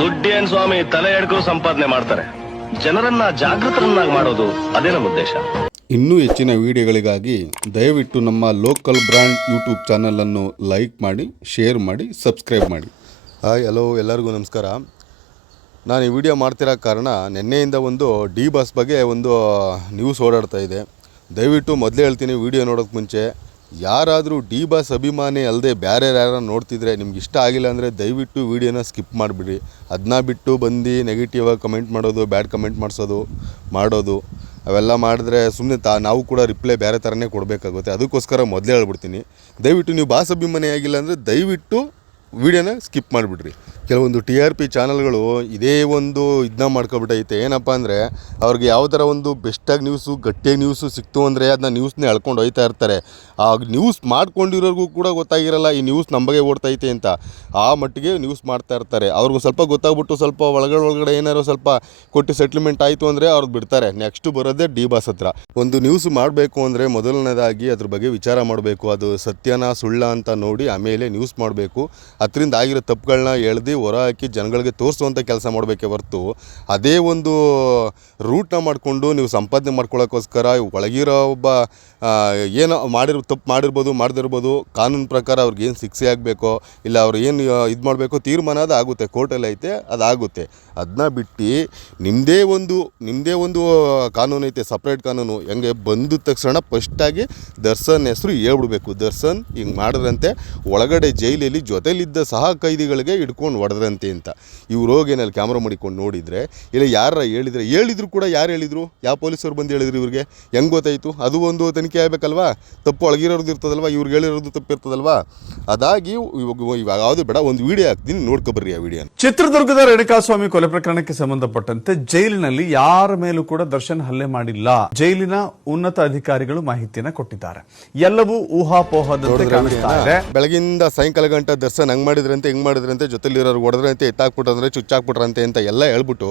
ದುಡ್ಡೇನ್ ಸ್ವಾಮಿ ತಲೆ ಎಡ್ಕೋ ಸಂಪಾದನೆ ಮಾಡ್ತಾರೆ. ಜನರನ್ನ ಜಾಗೃತರನ್ನಾಗಿ ಮಾಡೋದು ಅದೇ ನಮ್ಮ ಉದ್ದೇಶ. ಇನ್ನೂ ಹೆಚ್ಚಿನ ವಿಡಿಯೋಗಳಿಗಾಗಿ ದಯವಿಟ್ಟು ನಮ್ಮ ಲೋಕಲ್ ಬ್ರ್ಯಾಂಡ್ ಯೂಟ್ಯೂಬ್ ಚಾನಲನ್ನು ಲೈಕ್ ಮಾಡಿ, ಶೇರ್ ಮಾಡಿ, ಸಬ್ಸ್ಕ್ರೈಬ್ ಮಾಡಿ. ಹಾಯ್, ಹಲೋ, ಎಲ್ಲರಿಗೂ ನಮಸ್ಕಾರ. ನಾನು ಈ ವಿಡಿಯೋ ಮಾಡ್ತಿರೋ ಕಾರಣ ನಿನ್ನೆಯಿಂದ ಒಂದು ಡಿ ಬಾಸ್ ಬಗ್ಗೆ ಒಂದು ನ್ಯೂಸ್ ಓಡಾಡ್ತಾ ಇದೆ. ದಯವಿಟ್ಟು ಮೊದಲೇ ಹೇಳ್ತೀನಿ, ವಿಡಿಯೋ ನೋಡೋಕ್ಕೆ ಮುಂಚೆ ಯಾರಾದರೂ ಡಿ ಬಾಸ್ ಅಭಿಮಾನಿ ಅಲ್ಲದೆ ಬೇರೆ ಯಾರು ನೋಡ್ತಿದ್ರೆ ನಿಮ್ಗೆ ಇಷ್ಟ ಆಗಿಲ್ಲ ಅಂದರೆ ದಯವಿಟ್ಟು ವಿಡಿಯೋನ ಸ್ಕಿಪ್ ಮಾಡಿಬಿಡಿ. ಅದನ್ನ ಬಿಟ್ಟು ಬಂದು ನೆಗೆಟಿವ್ ಆಗಿ ಕಮೆಂಟ್ ಮಾಡೋದು, ಬ್ಯಾಡ್ ಕಮೆಂಟ್ ಮಾಡೋದು ಅವೆಲ್ಲ ಮಾಡಿದ್ರೆ ಸುಮ್ಮನೆ ನಾವು ಕೂಡ ರಿಪ್ಲೈ ಬೇರೆ ಥರನೇ ಕೊಡಬೇಕಾಗುತ್ತೆ. ಅದಕ್ಕೋಸ್ಕರ ಮೊದಲೇ ಹೇಳ್ಬಿಡ್ತೀನಿ, ದಯವಿಟ್ಟು ನೀವು ಬಾಸ್ ಅಭಿಮಾನಿ ಆಗಿಲ್ಲ ಅಂದರೆ ದಯವಿಟ್ಟು ವಿಡಿಯೋನ ಸ್ಕಿಪ್ ಮಾಡಿಬಿಡ್ರಿ. ಕೆಲವೊಂದು TRP ಚಾನಲ್ಗಳು ಇದೇ ಒಂದು ಇದನ್ನ ಮಾಡ್ಕೊಬಿಟ್ಟೈತೆ. ಏನಪ್ಪ ಅಂದರೆ ಅವ್ರಿಗೆ ಯಾವ ಥರ ಒಂದು ಬೆಸ್ಟಾಗಿ ನ್ಯೂಸು, ಗಟ್ಟಿಯಾಗಿ ನ್ಯೂಸು ಸಿಕ್ತು ಅಂದರೆ ಅದನ್ನ ನ್ಯೂಸ್ನೇ ಎಳ್ಕೊಂಡು ಹೋಗ್ತಾ ಇರ್ತಾರೆ. ಆ ನ್ಯೂಸ್ ಮಾಡ್ಕೊಂಡಿರೋರ್ಗೂ ಕೂಡ ಗೊತ್ತಾಗಿರಲ್ಲ ಈ ನ್ಯೂಸ್ ನಮ್ಮ ಬಗ್ಗೆ ಓಡ್ತೈತೆ ಅಂತ. ಆ ಮಟ್ಟಿಗೆ ನ್ಯೂಸ್ ಮಾಡ್ತಾ ಇರ್ತಾರೆ. ಅವ್ರಿಗೂ ಸ್ವಲ್ಪ ಗೊತ್ತಾಗ್ಬಿಟ್ಟು ಸ್ವಲ್ಪ ಒಳಗಡೆ ಏನಾರು ಸ್ವಲ್ಪ ಕೊಟ್ಟು ಸೆಟ್ಲ್ಮೆಂಟ್ ಆಯಿತು ಅಂದರೆ ಅವ್ರದ್ದು ಬಿಡ್ತಾರೆ. ನೆಕ್ಸ್ಟು ಬರೋದೇ ಡಿ ಬಾಸ್ ಹತ್ರ. ಒಂದು ನ್ಯೂಸ್ ಮಾಡಬೇಕು ಅಂದರೆ ಮೊದಲನೇದಾಗಿ ಅದ್ರ ಬಗ್ಗೆ ವಿಚಾರ ಮಾಡಬೇಕು. ಅದು ಸತ್ಯನ ಸುಳ್ಳ ಅಂತ ನೋಡಿ ಆಮೇಲೆ ನ್ಯೂಸ್ ಮಾಡಬೇಕು. ಅದರಿಂದ ಆಗಿರೋ ತಪ್ಪುಗಳನ್ನ ಎಳ್ದು ಹೊರ ಹಾಕಿ ಜನಗಳಿಗೆ ತೋರಿಸುವಂಥ ಕೆಲಸ ಮಾಡಬೇಕೇ ಹೊರತು ಅದೇ ಒಂದು ರೂಟ್ನ ಮಾಡಿಕೊಂಡು ನೀವು ಸಂಪಾದನೆ ಮಾಡ್ಕೊಳ್ಳೋಕ್ಕೋಸ್ಕರ ಒಳಗಿರೋ ಒಬ್ಬ ಏನೋ ತಪ್ಪು ಮಾಡದಿರ್ಬೋದು, ಕಾನೂನು ಪ್ರಕಾರ ಅವ್ರಿಗೆ ಏನು ಶಿಕ್ಷೆ ಆಗಬೇಕೋ ಇಲ್ಲ ಅವ್ರು ಏನು ಇದು ಮಾಡಬೇಕೋ ತೀರ್ಮಾನ ಅದು ಆಗುತ್ತೆ, ಕೋರ್ಟಲ್ಲಿ ಐತೆ, ಅದಾಗುತ್ತೆ. ಅದನ್ನ ಬಿಟ್ಟು ನಿಮ್ಮದೇ ಒಂದು ಕಾನೂನು ಐತೆ, ಸಪ್ರೇಟ್ ಕಾನೂನು. ಹೆಂಗೆ ಬಂದ ತಕ್ಷಣ ಫಸ್ಟಾಗಿ ದರ್ಶನ್ ಹೆಸರು ಹೇಳ್ಬಿಡ್ಬೇಕು. ದರ್ಶನ್ ಹಿಂಗೆ ಮಾಡಿದ್ರಂತೆ, ಒಳಗಡೆ ಜೈಲಲ್ಲಿ ಜೊತೆಲಿದ್ದ ಸಹ ಕೈದಿಗಳಿಗೆ ಹಿಡ್ಕೊಂಡು ಹೊಡೆದ್ರಂತೆ ಅಂತ. ಇವ್ರು ಹೋಗಿ ಏನಲ್ಲಿ ಕ್ಯಾಮ್ರಾ ಮಾಡಿಕೊಂಡು ನೋಡಿದರೆ ಇಲ್ಲ ಯಾರ ಹೇಳಿದ್ರು ಕೂಡ ಯಾರು ಹೇಳಿದರು, ಯಾವ ಪೊಲೀಸರು ಬಂದು ಹೇಳಿದ್ರು ಇವ್ರಿಗೆ ಹೆಂಗೆ ಗೊತ್ತಾಯಿತು? ಅದು ಒಂದು ತನಿಖೆ ಆಗಬೇಕಲ್ವಾ. ತಪ್ಪು ಒಳಗಿರೋದು ಇರ್ತದಲ್ವ, ಇವ್ರಿಗೆ ಹೇಳಿರೋದು ತಪ್ಪು ಇರ್ತದಲ್ವಾ. ಅದಾಗಿ ಇವಾಗ ಯಾವುದು ಬೇಡ, ಒಂದು ವಿಡಿಯೋ ಹಾಕ್ತೀನಿ, ನೋಡ್ಕೊಬರ್ರಿ ಆ ವಿಡಿಯೋ. ಚಿತ್ರದುರ್ಗದ ರೇಣುಕಾಸ್ವಾಮಿ ಕೊಲೆ ಪ್ರಕರಣಕ್ಕೆ ಸಂಬಂಧಪಟ್ಟಂತೆ ಜೈಲಿನಲ್ಲಿ ಯಾರ ಮೇಲೂ ಕೂಡ ದರ್ಶನ್ ಹಲ್ಲೆ ಮಾಡಿಲ್ಲ. ಜೈಲಿನ ಉನ್ನತ ಅಧಿಕಾರಿಗಳು ಮಾಹಿತಿಯನ್ನು ಕೊಟ್ಟಿದ್ದಾರೆ. ಎಲ್ಲವೂ ಊಹಾಪೋಹದಂತೆ ಕಾಣಿಸ್ತಾ ಇದೆ. ಬೆಳಗಿಂದ ಸಾಯಂಕಾಲ ಗಂಟೆ ದರ್ಶನ್ ಹಿಂಗೆ ಮಾಡಿದ್ರಂತೆ ಜೊತೆಲಿರೋರು ಹೊಡೆದ್ರಂತೆ, ಎತ್ತಾಕ್ಬಿಟ್ರಂದ್ರೆ ಚುಚ್ಚಾಕ್ಬಿಟ್ರಂತೆ ಅಂತ ಎಲ್ಲ ಹೇಳ್ಬಿಟ್ಟು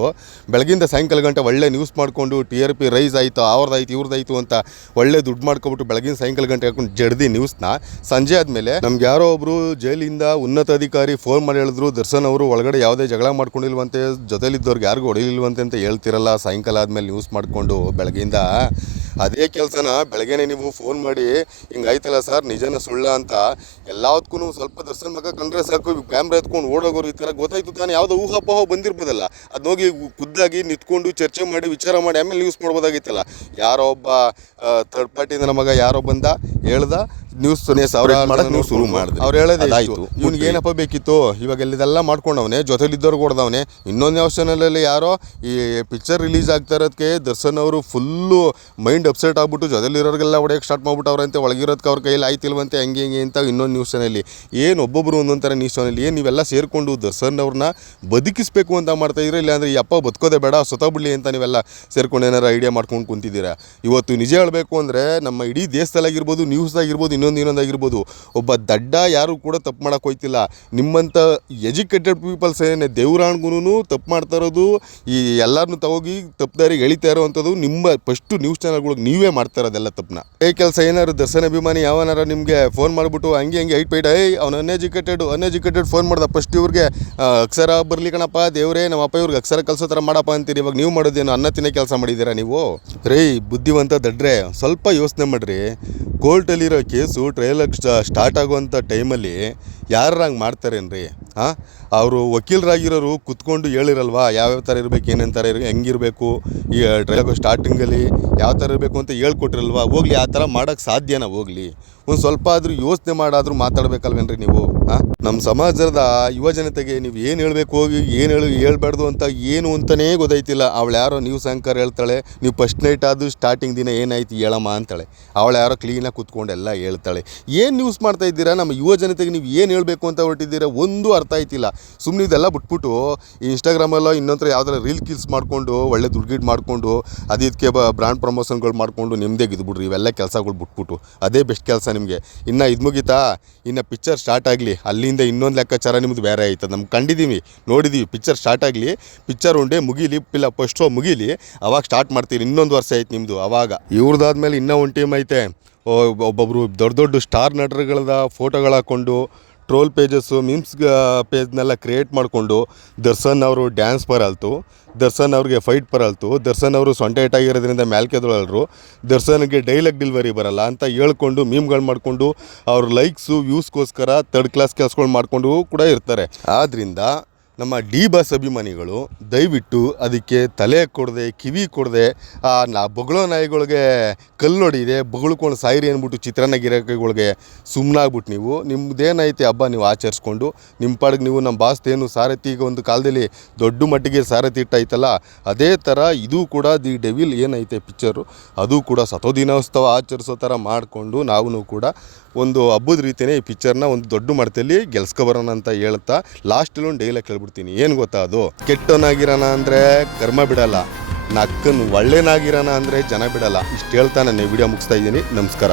ಬೆಳಗಿಂದ ಸಾಯಂಕಾಲ ಗಂಟೆ ಒಳ್ಳೆ ನ್ಯೂಸ್ ಮಾಡ್ಕೊಂಡು TRP ರೈಸ್ ಆಯಿತು, ಅವ್ರದ್ದಾಯ್ತು, ಇವ್ರದ್ದಾಯ್ತು ಅಂತ ಒಳ್ಳೆ ದುಡ್ಡು ಮಾಡ್ಕೊಬಿಟ್ಟು ಬೆಳಗಿನ ಸಾಯಂಕಾಲ ಗಂಟೆ ಹಾಕೊಂಡು ಜಡ್ದಿ ನ್ಯೂಸ್ನ ಸಂಜೆ ಆದಮೇಲೆ ನಮ್ಗೆ ಯಾರೋ ಒಬ್ಬರು ಜೈಲಿಂದ ಉನ್ನತ ಅಧಿಕಾರಿ ಫೋನ್ ಮಾಡಿ ಹೇಳಿದ್ರು, ದರ್ಶನ್ ಅವರು ಒಳಗಡೆ ಯಾವುದೇ ಜಗಳ ಮಾಡ್ಕೊಂಡಿಲ್ವಂತೆ, ಜೊತೆಲಿದ್ದವ್ರಿಗೆ ಯಾರಿಗೂ ಹೊಡಿಲಿಲ್ವಂತೆ ಅಂತ ಹೇಳ್ತಿರಲ್ಲ. ಸಾಯಂಕಾಲ ಆದಮೇಲೆ ನ್ಯೂಸ್ ಮಾಡಿಕೊಂಡು ಬೆಳಗ್ಗೆಯಿಂದ ಅದೇ ಕೆಲಸನ ಬೆಳಗ್ಗೆನೇ ನೀವು ಫೋನ್ ಮಾಡಿ ಹಿಂಗಾಯ್ತಲ್ಲ ಸರ್, ನಿಜನ ಸುಳ್ಳ ಅಂತ ಎಲ್ಲದಕ್ಕೂ ಸ್ವಲ್ಪ ದರ್ಶನ್ ಮಗ ಕಂಡ್ರೆ ಸಾಕು, ಕ್ಯಾಮ್ರಾ ಎತ್ಕೊಂಡು ಓಡೋಗೋರು ಈ ಥರ ಗೊತ್ತಾಯ್ತು ತಾನೆ. ಯಾವುದೋ ಊಹಾಪೋಹ ಬಂದಿರ್ಬೋದಲ್ಲ, ಅದನ್ನ ಹೋಗಿ ಖುದ್ದಾಗಿ ನಿಂತ್ಕೊಂಡು ಚರ್ಚೆ ಮಾಡಿ ವಿಚಾರ ಮಾಡಿ ಆಮೇಲೆ ನ್ಯೂಸ್ ಮಾಡ್ಬೋದಾಗಿತ್ತಲ್ಲ. ಯಾರೋ ಒಬ್ಬ ಥರ್ಡ್ ಪಾರ್ಟಿಯಿಂದ ಮಗ ಯಾರೋ ಬಂದ ಹೇಳ್ದ, ನ್ಯೂಸ್ ನೀವು ಶುರು ಮಾಡಿದೆ. ಅವ್ರು ಹೇಳೋದಾಯ್ತು, ಇವ್ನಿಗೆ ಏನಪ್ಪ ಬೇಕಿತ್ತು, ಇವಾಗ ಇದೆಲ್ಲ ಮಾಡ್ಕೊಂಡವನೆ, ಜೊತೆಲಿದ್ದವ್ರಿಗೆ ಹೊಡೆದವನೆ. ಇನ್ನೊಂದು ಯಾವ ಚಾನಲಲ್ಲಿ ಯಾರೋ ಈ ಪಿಕ್ಚರ್ ರಿಲೀಸ್ ಆಗ್ತಾ ಇರೋದಕ್ಕೆ ದರ್ಶನ್ ಅವರು ಫುಲ್ಲು ಮೈಂಡ್ ಅಪ್ಸೆಟ್ ಆಗ್ಬಿಟ್ಟು ಜೊತೆಲಿರೋರಿಗೆಲ್ಲ ಹೊಡೆಯೋಕ್ಕೆ ಸ್ಟಾರ್ಟ್ ಮಾಡ್ಬಿಟ್ಟವ್ರಂತೆ, ಒಳಗಿರೋದಕ್ಕೆ ಅವ್ರ ಕೈಯಲ್ಲಿ ಆಯ್ತಿಲ್ವಂತೆ, ಹಂಗೆ ಅಂತ ಇನ್ನೊಂದು ನ್ಯೂಸ್ ಚಾನಲ್ಲಿ. ಏನು ಒಬ್ಬೊಬ್ಬರು ಒಂದೊಂದು ಥರ ನ್ಯೂಸ್ ಚಾನಲ್ಲಿ ಏನು ನೀವೆಲ್ಲ ಸೇರಿಕೊಂಡು ದರ್ಶನ್ ಅವ್ರನ್ನ ಬದುಕಿಸ್ಬೇಕು ಅಂತ ಮಾಡ್ತಾಯಿದ್ರೆ, ಇಲ್ಲಾಂದರೆ ಈ ಅಪ್ಪ ಬದುಕೋದೇ ಬೇಡ ಬಿಡಲಿ ಅಂತ ನೀವೆಲ್ಲ ಸೇರ್ಕೊಂಡು ಏನಾರು ಐಡಿಯಾ ಮಾಡ್ಕೊಂಡು ಕುಂತಿದ್ದೀರಾ. ಇವತ್ತು ನಿಜ ಹೇಳಬೇಕು ಅಂದರೆ ನಮ್ಮ ಇಡೀ ದೇಶದಲ್ಲಾಗಿರ್ಬೋದು, ನ್ಯೂಸ್ದಾಗಿರ್ಬೋದು, ಇನ್ನೊಂದಾಗಿರ್ಬೋದು, ಒಬ್ಬ ದಡ್ಡ ಯಾರು ಕೂಡ ತಪ್ಪು ಮಾಡೋಕೆ ಹೋಯ್ತಿಲ್ಲ. ನಿಮ್ಮಂಥ ಎಜುಕೇಟೆಡ್ ಪೀಪಲ್ಸ್ ಏನೇ ದೇವ್ರಾಣ್ಗೂ ತಪ್ಪು ಮಾಡ್ತಾ ಇರೋದು, ಈ ಎಲ್ಲರನ್ನೂ ತಗೋಗಿ ತಪ್ಪು ದಾರಿಗೆ ಎಳಿತಾ ಇರೋವಂಥದ್ದು ನಿಮ್ಮ ಫಸ್ಟು ನ್ಯೂಸ್ ಚಾನಲ್ಗಳಿಗೆ ನೀವೇ ಮಾಡ್ತಾ ಇರೋದೆಲ್ಲ ತಪ್ಪನ್ನ. ಕೆಲಸ ಏನಾದ್ರು ದರ್ಶನ್ ಅಭಿಮಾನಿ ಯಾವನಾರ ನಿಮಗೆ ಫೋನ್ ಮಾಡಿಬಿಟ್ಟು ಹಂಗೆ ಐಟ್ ಪೈಟ್ ಅವ್ನು ಅನ್ಎಜುಕೇಟೆಡ್ ಫೋನ್ ಮಾಡ್ದ, ಫಸ್ಟ್ ಇವ್ರಿಗೆ ಅಕ್ಷರ ಬರಲಿ ಕಣಪ್ಪ ದೇವರೇ, ನಮ್ಮ ಅಪ್ಪ ಇವ್ರಿಗೆ ಅಕ್ಷರ ಕಲಿಸೋ ಥರ ಮಾಡಪ್ಪ ಅಂತೀರಿ. ಇವಾಗ ನೀವು ಮಾಡೋದೇನು ಅನ್ನ ತಿನ್ನೋ ಕೆಲಸ ಮಾಡಿದ್ದೀರಾ ನೀವು? ಬುದ್ಧಿವಂತ ದಡ್ರೆ, ಸ್ವಲ್ಪ ಯೋಚನೆ ಮಾಡಿರಿ. ಕೋರ್ಟಲ್ಲಿರೋ ಕೇಸು ಟ್ರಯಲ್ ಸ್ಟಾರ್ಟ್ ಆಗುವಂಥ ಟೈಮಲ್ಲಿ ಯಾರು ಹಂಗೆ ಮಾಡ್ತಾರೇನ್ರಿ? ಅವರು ವಕೀಲರಾಗಿರೋರು ಕುತ್ಕೊಂಡು ಹೇಳಿರಲ್ವಾ ಯಾವ್ಯಾವ ಥರ ಇರಬೇಕು, ಏನೇನು ಥರ ಹೆಂಗಿರಬೇಕು, ಈ ಟ್ರಯಲ್ ಸ್ಟಾರ್ಟಿಂಗಲ್ಲಿ ಯಾವ ಥರ ಇರಬೇಕು ಅಂತ ಹೇಳ್ಕೊಟ್ರಲ್ವಾ. ಹೋಗ್ಲಿ, ಆ ಥರ ಮಾಡೋಕ್ಕೆ ಸಾಧ್ಯನಾ? ಹೋಗ್ಲಿ, ಒಂದು ಸ್ವಲ್ಪ ಆದರೂ ಯೋಚನೆ ಮಾಡಾದರೂ ಮಾತಾಡಬೇಕಲ್ವೇನ್ರಿ ನೀವು? ನಮ್ಮ ಸಮಾಜದ ಯುವ ಜನತೆಗೆ ನೀವು ಏನು ಹೇಳಬೇಕು, ಹೋಗಿ ಏನು ಹೇಳ್ಬಾರ್ದು ಅಂತ ಏನು ಅಂತಲೇ ಗೊತ್ತಾಯ್ತಿಲ್ಲ. ಅವಳು ಯಾರೋ ನ್ಯೂಸ್ ಆ್ಯಂಕರ್ ಹೇಳ್ತಾಳೆ, ನೀವು ಫಸ್ಟ್ ನೈಟ್ ಆದರೂ ಸ್ಟಾರ್ಟಿಂಗ್ ದಿನ ಏನಾಯ್ತು ಹೇಳಮ್ಮ ಅಂತಾಳೆ. ಅವಳು ಯಾರೋ ಕ್ಲೀನಾಗಿ ಕೂತ್ಕೊಂಡು ಎಲ್ಲ ಹೇಳ್ತಾಳೆ. ಏನು ನ್ಯೂಸ್ ಮಾಡ್ತಾ ಇದ್ದೀರಾ? ನಮ್ಮ ಯುವ ಜನತೆಗೆ ನೀವು ಏನು ಹೇಳಬೇಕು ಅಂತ ಹೊರಟಿದ್ದೀರಾ ಒಂದು ಅರ್ಥ ಆಯ್ತಿಲ್ಲ. ಸುಮ್ಮನೆ ಇದೆಲ್ಲ ಬಿಟ್ಬಿಟ್ಟು ಇನ್ಸ್ಟಾಗ್ರಾಮಲ್ಲೋ ಇನ್ನೊಂಥರ ಯಾವ್ದಾರ ರೀಲ್ಸ್ ಮಾಡಿಕೊಂಡು ಒಳ್ಳೆ ದುಡ್ಡು ಮಾಡಿಕೊಂಡು ಅದಕ್ಕೆ ಬ್ರ್ಯಾಂಡ್ ಪ್ರಮೋಷನ್ಗಳು ಮಾಡಿಕೊಂಡು ನಿಮ್ಮದೇ ಗಿದ್ಬಿಡ್ರಿ. ಇವೆಲ್ಲ ಕೆಲಸಗಳು ಬಿಟ್ಬಿಟ್ಟು ಅದೇ ಬೆಸ್ಟ್ ಕೆಲಸ ನಿಮಗೆ. ಇನ್ನು ಇದು ಮುಗಿತಾ, ಇನ್ನು ಪಿಕ್ಚರ್ ಸ್ಟಾರ್ಟ್ ಆಗಲಿ, ಅಲ್ಲಿಂದ ಇನ್ನೊಂದು ಲೆಕ್ಕಾಚಾರ ನಿಮ್ಮದು ಬೇರೆ ಆಯ್ತದೆ. ನಮ್ಗೆ ಕಂಡಿದ್ದೀವಿ, ನೋಡಿದ್ದೀವಿ. ಪಿಕ್ಚರ್ ಸ್ಟಾರ್ಟ್ ಆಗಲಿ, ಪಿಕ್ಚರ್ ಉಂಡೆ ಮುಗೀಲಿ, ಫಸ್ಟ್ ಶೋ ಮುಗೀಲಿ, ಅವಾಗ ಸ್ಟಾರ್ಟ್ ಮಾಡ್ತೀರಿ. ಇನ್ನೊಂದು ವರ್ಷ ಆಯ್ತು ನಿಮ್ಮದು. ಅವಾಗ ಇವ್ರದ್ದಾದ್ಮೇಲೆ ಇನ್ನೂ ಒಂದು ಟೀಮ್ ಐತೆ. ಒಬ್ಬೊಬ್ಬರು ದೊಡ್ಡ ಸ್ಟಾರ್ ನಟರುಗಳದ ಫೋಟೋಗಳು ಹಾಕ್ಕೊಂಡು ಟ್ರೋಲ್ ಪೇಜಸ್ಸು ಮೀಮ್ಸ್ ಪೇಜ್ನೆಲ್ಲ ಕ್ರಿಯೇಟ್ ಮಾಡಿಕೊಂಡು ದರ್ಶನ್ ಅವರು ಡ್ಯಾನ್ಸ್ ಬರಲ್ತು, ದರ್ಶನ್ ಅವ್ರಿಗೆ ಫೈಟ್ ಬರಲ್ತು, ದರ್ಶನ್ ಅವರು ಸೊಂಟ ಏಟಾಗಿರೋದ್ರಿಂದ ಮ್ಯಾಲ್ಕೆದೊಳರು, ದರ್ಶನ್ಗೆ ಡೈಲಾಗ್ ಡೆಲಿವರಿ ಬರಲ್ಲ ಅಂತ ಹೇಳ್ಕೊಂಡು ಮೀಮ್ಗಳು ಮಾಡಿಕೊಂಡು ಅವ್ರ ಲೈಕ್ಸು ವ್ಯೂಸ್ಗೋಸ್ಕರ ಥರ್ಡ್ ಕ್ಲಾಸ್ ಕೆಲಸಗಳು ಮಾಡಿಕೊಂಡು ಕೂಡ ಇರ್ತಾರೆ. ಆದ್ದರಿಂದ ನಮ್ಮ ಡಿ ಬಾಸ್ ಅಭಿಮಾನಿಗಳು ದಯವಿಟ್ಟು ಅದಕ್ಕೆ ತಲೆ ಕೊಡದೆ ಕಿವಿ ಕೊಡದೆ ಬೊಗಳೋ ನಾಯಿಗಳಿಗೆ ಕಲ್ಲು ಹೊಡಿದೆ ಬೊಗಳ್ಕೊಂಡು ಸಾಯಿರಿ ಅಂದ್ಬಿಟ್ಟು ಚಿತ್ರಾನ್ನ ಗಿರಾಕಿಗಳಿಗೆ ಸುಮ್ಮನಾಗ್ಬಿಟ್ಟು ನೀವು ನಿಮ್ಮದೇನೈತೆ ಹಬ್ಬ ನೀವು ಆಚರಿಸ್ಕೊಂಡು ನಿಮ್ಮ ಪಾಡಿಗೆ ನೀವು ನಮ್ಮ ಬಾಸ್ದೇನು ಸಾರಥಿ ಈಗ ಒಂದು ಕಾಲದಲ್ಲಿ ದೊಡ್ಡ ಮಟ್ಟಿಗೆ ಸಾರಥಿ ಇಟ್ಟಾಯ್ತಲ್ಲ, ಅದೇ ಥರ ಇದು ಕೂಡ ದಿ ಡೆವಿಲ್ ಏನೈತೆ ಪಿಕ್ಚರು ಅದು ಕೂಡ ದಿನೋತ್ಸವ ಆಚರಿಸೋ ಥರ ಮಾಡಿಕೊಂಡು ನಾವು ಕೂಡ ಒಂದು ಹಬ್ಬದ ರೀತಿಯೇ ಈ ಪಿಕ್ಚರ್ನ ಒಂದು ದೊಡ್ಡ ಮಟ್ಟದಲ್ಲಿ ಗೆಲ್ಸ್ಕೊಬರೋಣ ಅಂತ ಹೇಳ್ತಾ ಲಾಸ್ಟಲ್ಲಿ ಒಂದು ಡೈಲಾಗ್ ಹೇಳ್ಬಿಡ್ತೀನಿ. ಏನು ಗೊತ್ತಾ, ಅದು ಕೆಟ್ಟವನಾಗಿರೋಣ ಅಂದರೆ ಕರ್ಮ ಬಿಡಲ್ಲ, ನಕ್ಕನ್ನು ಒಳ್ಳೆನಾಗಿರೋಣ ಅಂದರೆ ಜನ ಬಿಡಲ್ಲ. ಇಷ್ಟು ಹೇಳ್ತಾ ನಾನು ವಿಡಿಯೋ ಮುಗಿಸ್ತಾ ಇದ್ದೀನಿ. ನಮಸ್ಕಾರ.